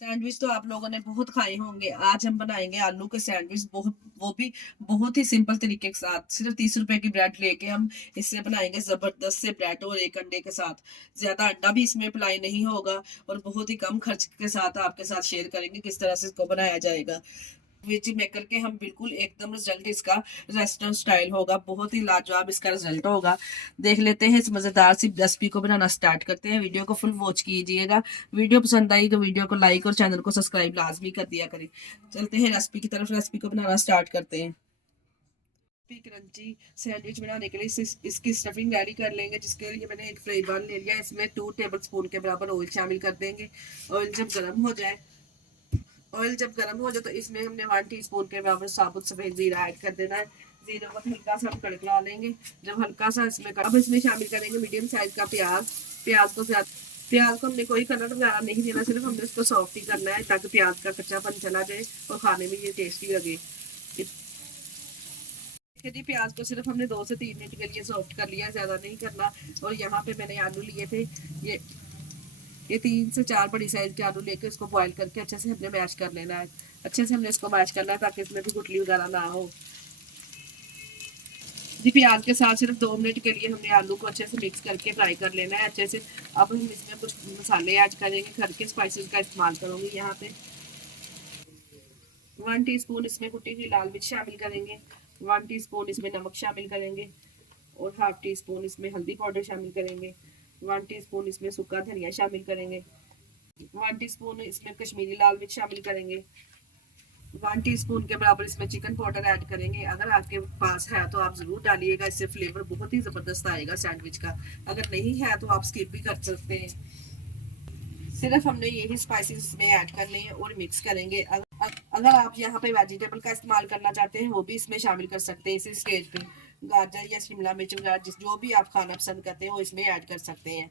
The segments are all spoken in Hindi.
सैंडविच तो आप लोगों ने बहुत खाए होंगे। आज हम बनाएंगे आलू के सैंडविच, बहुत वो भी बहुत ही सिंपल तरीके के साथ। सिर्फ 30 रुपए की ब्रेड लेके हम इससे बनाएंगे जबरदस्त से ब्रेड और एक अंडे के साथ। ज्यादा अंडा भी इसमें अप्लाई नहीं होगा और बहुत ही कम खर्च के साथ आपके साथ शेयर करेंगे किस तरह से इसको बनाया जाएगा। वेज मेकर के हम बिल्कुल एकदम रिजल्ट इसका रेस्टोरेंट स्टाइल होगा, बहुत ही लाजवाब इसका रिजल्ट होगा। देख लेते हैं इस मजेदार सी रेसिपी को बनाना स्टार्ट करते हैं। वीडियो को फुल वॉच कीजिएगा। वीडियो पसंद आई तो वीडियो को लाइक और चैनल को सब्सक्राइब लाजमी कर दिया करें। चलते हैं रेसिपी की तरफ। रेसिपी को बनाना स्टार्ट करते हैं। क्रंची सैंडविच बनाने के लिए इसकी स्टफिंग रेडी कर लेंगे, जिसके लिए मैंने एक फ्राई पैन ले लिया। इसमें 2 टेबल स्पून के बराबर ऑयल शामिल कर देंगे। ऑयल जब गर्म हो जाए ऑयल जब गर्म हो जाए तो इसमें हमने 1 टीस्पून के बराबर साबुत सफेद जीरा ऐड कर देना है। जीरे को हल्का सा हम कड़कला लेंगे। जब हल्का सा अब इसमें शामिल करेंगे मीडियम साइज का प्याज। प्याज को हमने कोई कलर वगैरह नहीं देना, सिर्फ हमने इसको सॉफ्ट ही करना है ताकि प्याज का कच्चापन चला जाए और खाने में ये टेस्टी लगे। जी, प्याज को सिर्फ हमने 2 से 3 मिनट के लिए सॉफ्ट कर लिया, ज्यादा नहीं करना। और यहाँ पे मैंने आलू लिए थे, ये 3 से 4 बड़ी साइज के आलू लेके इसको बॉईल करके अच्छे से हमने मैश कर लेना है। अच्छे से हमने इसको मैश करना है ताकि इसमें भी गुठली वगैरह ना हो। जी, प्याज के साथ सिर्फ 2 मिनट के लिए हमने आलू को अच्छे से मिक्स करके फ्राई कर लेना है अच्छे से। अब हम इसमें कुछ मसाले ऐड करेंगे, घर के स्पाइसेस का इस्तेमाल करूंगी यहाँ पे। 1 टीस्पून इसमें कुटी हुई लाल मिर्च शामिल करेंगे। 1 टीस्पून इसमें नमक शामिल करेंगे और हाफ टी स्पून इसमें हल्दी पाउडर शामिल करेंगे। 1 टीस्पून इसमें सूखा धनिया शामिल करेंगे। 1 टीस्पून इसमें कश्मीरी लाल मिर्च शामिल करेंगे। 1 टीस्पून के बराबर इसमें चिकन पाउडर ऐड करेंगे। अगर आपके पास है तो आप जरूर डालिएगा, इससे फ्लेवर बहुत ही जबरदस्त आएगा सैंडविच का। अगर नहीं है तो आप स्किप भी कर सकते हैं। सिर्फ हमने यही स्पाइसेस इसमें ऐड करने हैं और मिक्स करेंगे। अगर आप यहाँ पे वेजिटेबल का इस्तेमाल करना चाहते हैं वो भी इसमें शामिल कर सकते हैं। इसी स्टेज पे गाजर या शिमला मिर्च वगैरह जो भी आप खाना पसंद करते हैं वो इसमें ऐड कर सकते हैं।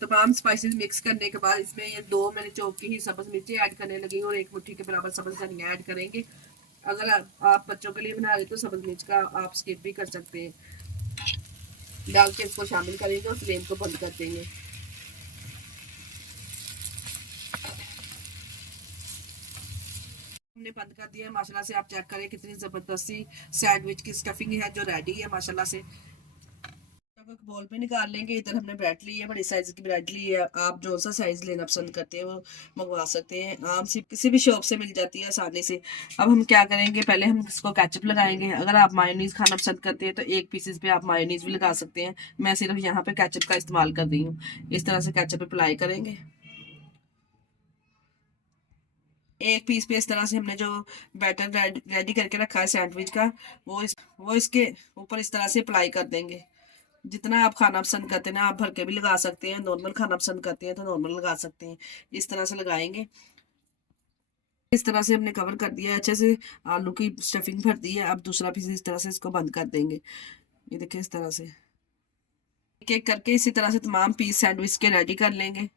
तमाम स्पाइसेस मिक्स करने के बाद इसमें ये 2 मैंने चॉप की ही सब्ज मिर्ची ऐड करने लगी और 1 मुट्ठी के बराबर सब्ज धनिया ऐड करेंगे। अगर आप बच्चों के लिए बना रहे तो सब्ज मिर्च का आप स्किप भी कर सकते हैं। डाल के इसको शामिल करेंगे और फ्लेम को बंद कर देंगे। हमने बंद कर दिया है। माशाल्लाह से आप चेक करें कितनी जबरदस्त सी सैंडविच की स्टफिंग है जो रेडी है माशाल्लाह से। बोल पे निकाल लेंगे। इधर हमने ब्रेड ली है, बड़ी साइज की ब्रेड ली है। आप जो सा साइज लेना पसंद करते हैं वो मंगवा सकते हैं। आम सी किसी भी शॉप से मिल जाती है आसानी से। अब हम क्या करेंगे, पहले हम इसको केचप लगाएंगे। अगर आप मायोनीज खाना पसंद करते हैं तो एक पीसेस पे आप मायोनीज भी लगा सकते हैं। मैं सिर्फ यहाँ पे केचप का इस्तेमाल कर रही हूँ। इस तरह से केचप अप्लाई करेंगे। एक पीस पे इस तरह से हमने जो बैटर रेडी करके रखा है सैंडविच का, वो इसके ऊपर इस तरह से अप्लाई कर देंगे। जितना आप खाना पसंद करते हैं ना, आप भर के भी लगा सकते हैं। नॉर्मल खाना पसंद करते हैं तो नॉर्मल लगा सकते हैं। इस तरह से लगाएंगे। इस तरह से हमने कवर कर दिया है अच्छे से। आलू की स्टफिंग भर दी है। अब दूसरा पीस इस तरह से इसको बंद कर देंगे। ये देखिए इस तरह से एक एक करके इसी तरह से तमाम पीस सैंडविच के रेडी कर लेंगे।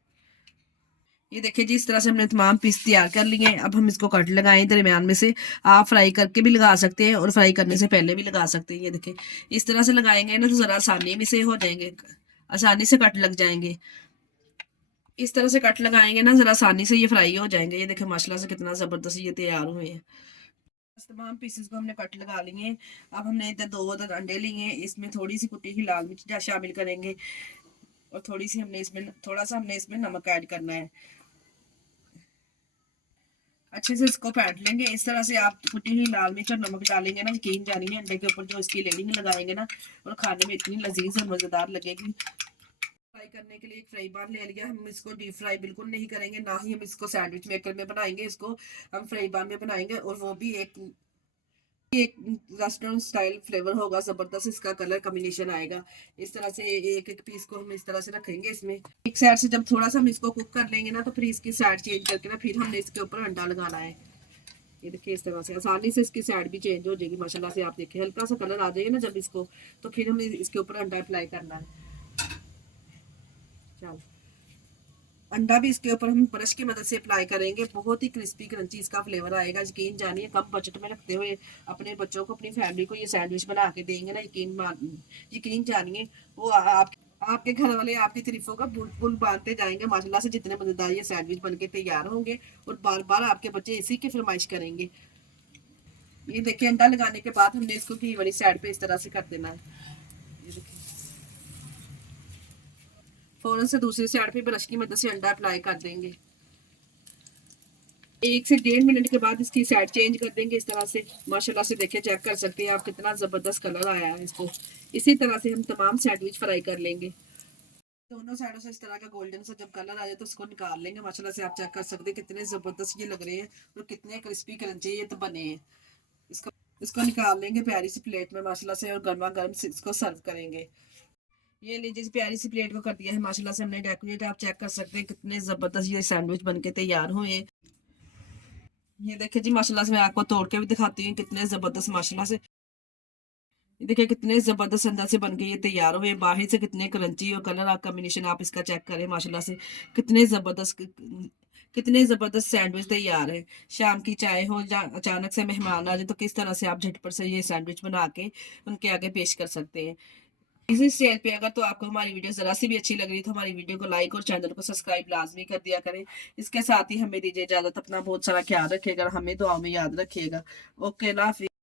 ये देखिए जी, इस तरह से हमने तमाम पीस तैयार कर लिए हैं। अब हम इसको कट लगाएं दरमियान में से। आप फ्राई करके भी लगा सकते हैं और फ्राई करने से पहले भी लगा सकते हैं। ये देखिए इस तरह से लगाएंगे ना तो जरा आसानी में से हो जाएंगे, आसानी से कट लग जाएंगे। इस तरह से कट लगाएंगे ना जरा आसानी से ये फ्राई हो जाएंगे। ये देखिए माशाल्लाह से कितना जबरदस्त ये तैयार हुए हैं। तमाम पीसेस को हमने कट लगा लिए हैं। अब हमने इधर 2 अंडे लिए हैं। इसमें थोड़ी सी कुटी हुई लाल मिर्च शामिल करेंगे और थोड़ा सा हमने इसमें नमक ऐड करना है। अच्छे से इसको फेंट लेंगे। इस तरह से आप कुटी हुई लाल मिर्च और नमक डालेंगे ना, यकीन जानिए अंडे के ऊपर जो इसकी लेयरिंग लगाएंगे ना, और खाने में इतनी लजीज और मजेदार लगेगी। फ्राई करने के लिए एक फ्राई पैन ले लिया। हम इसको डीप फ्राई बिल्कुल नहीं करेंगे, ना ही हम इसको सैंडविच मेकर में बनाएंगे। इसको हम फ्राई पैन में बनाएंगे और वो भी एक एक रेस्टोरेंट स्टाइल फ्लेवर होगा जबरदस्त। इसका कलर कॉम्बिनेशन आएगा। इस तरह से एक एक पीस को हम इस तरह से रखेंगे। इसमें एक साइड से जब थोड़ा सा हम इसको कुक कर लेंगे ना तो फिर इसकी साइड चेंज करके ना फिर हमने इसके ऊपर अंडा लगाना है। ये देखिए इस तरह से आसानी से इसकी साइड भी चेंज हो जाएगी माशाल्लाह से। आप देखिए हल्का सा कलर आ जाएगा ना जब इसको, तो फिर हमें इसके ऊपर अंडा अप्लाई करना है। चलो, अंडा भी इसके ऊपर हम ब्रश की मदद से अप्लाई करेंगे। बहुत ही क्रिस्पी क्रंची इसका फ्लेवर आएगा। यकीन जानिए कम बजट में रखते हुए अपने बच्चों को अपनी फैमिली को ये सैंडविच बना के देंगे ना, यकीन जानिए वो आप आपके घर वाले आपकी तारीफों का पुल पुल बांधते जाएंगे माशाल्लाह से, जितने मजेदार ये सैंडविच बनके तैयार होंगे और बार बार आपके बच्चे इसी की फरमाइश करेंगे। ये देखिए अंडा लगाने के बाद हमने इसको घी वाली साइड पे इस तरह से कर देना है। ये देखिए फौरन से दूसरी साइड पे ब्रश की मदद से अंडा अप्लाई कर देंगे। 1 से 1.5 मिनट के बाद इसकी साइड चेंज कर देंगे इस तरह से। माशाल्लाह से देखिए चेक कर सकते हैं आप कितना जबरदस्त कलर आया है इसको। इसी तरह से हम तमाम सैंडविच फ्राई कर लेंगे। दोनों साइडों से इस तरह का गोल्डन सा जब कलर आ जाए तो इसको निकाल लेंगे। माशाल्लाह से आप चेक कर सकते हैं कितने जबरदस्त ये लग रहे हैं और कितने क्रिस्पी क्रंची ये तो बने हैं। इसको इसको निकाल लेंगे प्यारी सी प्लेट में माशाल्लाह से और गर्मा गर्म से इसको सर्व करेंगे। ये लीजिए इस प्यारी सी प्लेट को कर दिया है माशाल्लाह से हमने डेकोरेट। आप चेक कर सकते हैं कितने जबरदस्त ये सैंडविच बनके तैयार हुए। ये देखिए जी माशाल्लाह से मैं आपको तोड़ के भी दिखाती हूँ कितने जबरदस्त माशाल्लाह से। ये देखिए कितने जबरदस्त अंदर से बन के ये तैयार हुए, बाहर से कितने क्रंची और कलर आप कॉम्बिनेशन आप इसका चेक करें माशाल्लाह से कितने जबरदस्त कितने जबरदस्त सैंडविच तैयार है। शाम की चाय हो या अचानक से मेहमान आ जाए तो किस तरह से आप झटपट से ये सैंडविच बना के उनके आगे पेश कर सकते हैं। इसी स्टेज पे अगर तो आपको हमारी वीडियो जरा सी भी अच्छी लग रही तो हमारी वीडियो को लाइक और चैनल को सब्सक्राइब लाजमी कर दिया करें। इसके साथ ही हमें दीजिए इजाजत, अपना बहुत सारा ख्याल रखिएगा, हमें दुआ में याद रखिएगा। ओके, अल्लाह हाफिज़।